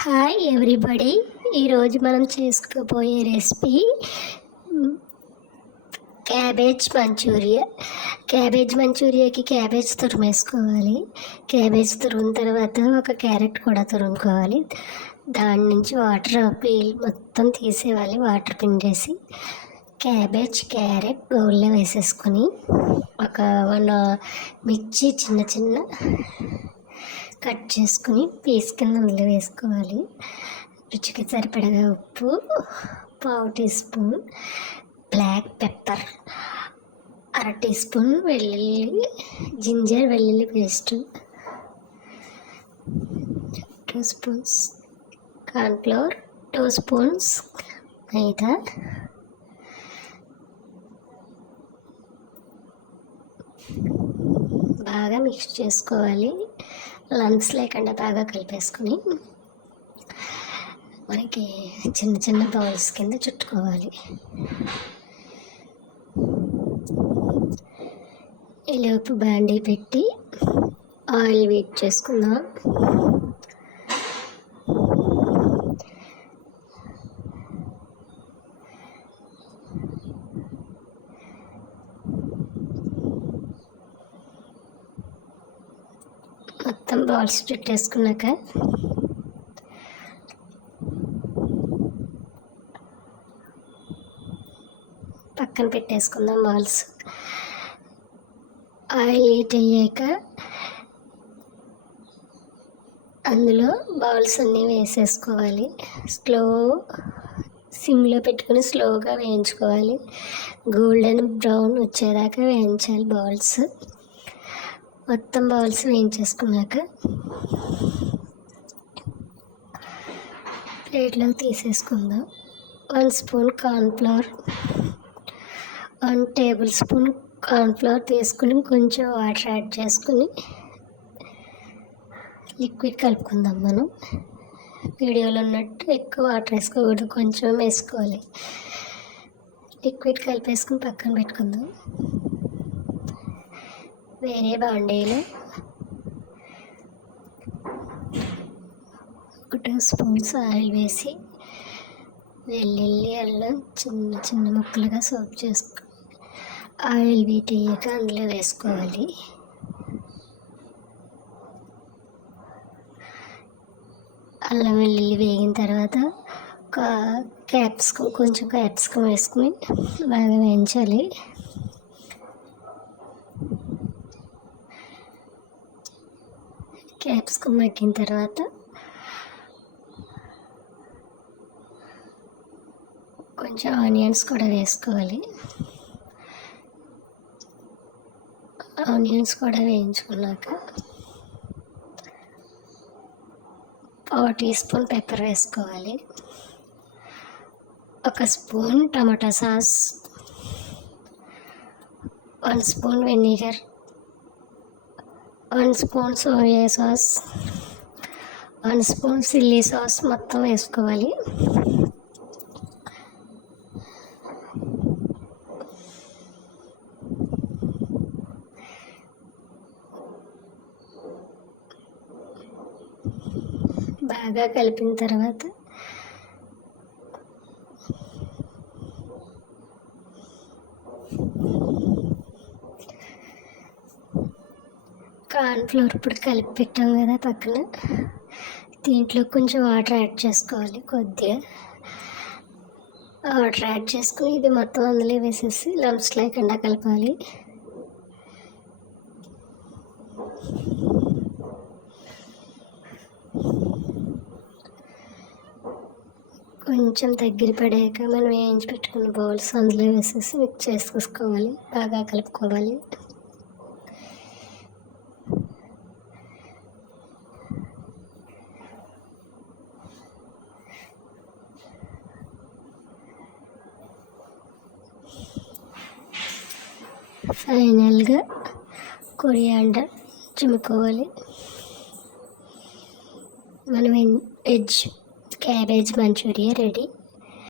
Hi everybody. ఈరోజు మనం చేసుకోబోయే రెసిపీ క్యాబేజ్ మంచూరియా. క్యాబేజ్ మంచూరియాకి క్యాబేజ్ తురిమేసుకోవాలి. క్యాబేజ్ తురిమిన తర్వాత ఒక క్యారెట్ కూడా తురుముకోవాలి. దాని నుంచి వాటర్ పీల్ మొత్తం తీసేయాలి. వాటర్ పిండేసి క్యారెట్ బౌల్లో వేసేసుకొని ఒక 1 మిర్చి చిన్న చిన్న కట్ చేసుకుని పీస్ కింద అందులో వేసుకోవాలి. రుచికి సరిపడగా ఉప్పు, 1/2 tea spoon black pepper, 1/2 tea spoon ginger వెల్లుల్లి paste, 2 spoons cornflour, 2 spoons maida, బాగా మిక్స్ చేసుకోవాలి. లంప్స్ లేకుండా బాగా కలిపేసుకుని మనకి చిన్న చిన్న బౌల్స్ కింద చుట్టుకోవాలి. ఈలోపు బాండీ పెట్టి ఆయిల్ వేట్ చేసుకుందాం. మొత్తం బాల్స్ చుట్టేసుకున్నాక పక్కన పెట్టేసుకుందాం బాల్స్. ఆయిల్ హీట్ అయ్యాక అందులో బాల్స్ అన్నీ వేసేసుకోవాలి. సిమ్లో పెట్టుకుని స్లోగా వేయించుకోవాలి. గోల్డెన్ బ్రౌన్ వచ్చేదాకా వేయించాలి బాల్స్. మొత్తం బౌల్స్ వేయించేసుకున్నాక ప్లేట్లో తీసేసుకుందాం. 1 spoon cornflour, 1 table spoon cornflour తీసుకుని కొంచెం వాటర్ యాడ్ చేసుకుని లిక్విడ్ కలుపుకుందాం. మనం వీడియోలో ఉన్నట్టు ఎక్కువ వాటర్ వేసుకోకూడదు, కొంచెం వేసుకోవాలి. లిక్విడ్ కలిపేసుకుని పక్కన పెట్టుకుందాం. వేరే బాండీలో 2 స్పూన్స్ ఆయిల్ వేసి వెల్లుల్లి అల్లం చిన్న చిన్న ముక్కలుగా సోప్ చేసుకొని ఆయిల్ హీట్ అయ్యాక అందులో వేసుకోవాలి. అల్లం వెల్లుల్లి వేగిన తర్వాత కొంచెం క్యాప్సికం వేసుకుని బాగా వేయించాలి. క్యాప్సికం మగ్గిన తర్వాత కొంచెం ఆనియన్స్ కూడా వేసుకోవాలి. ఆనియన్స్ కూడా వేయించుకున్నాక 1 టీ స్పూన్ పెప్పర్ వేసుకోవాలి. 1 స్పూన్ టమాటా sauce, 1 spoon vinegar, 1 spoon soya sauce, 1 spoon chilli sauce మొత్తం వేసుకోవాలి. బాగా కలిపిన తర్వాత కార్న్ఫ్లోర్ ఇప్పుడు కలిపి పెట్టాం కదా పక్కన, దీంట్లో కొంచెం వాటర్ యాడ్ చేసుకోవాలి. కొద్దిగా వాటర్ యాడ్ చేసుకుని ఇది మొత్తం అందులో వేసేసి లంప్స్ లేకుండా కలపాలి. కొంచెం దగ్గర పడాక మనం వేయించి పెట్టుకున్న బౌల్స్ అందులో వేసేసి మిక్స్ చేసుకోవాలి. బాగా కలుపుకోవాలి. ఫైనల్గా కొరియాండర్ చిమ్ముకోవాలి. మనం వెజ్ క్యాబేజ్ మంచూరియా రెడీ.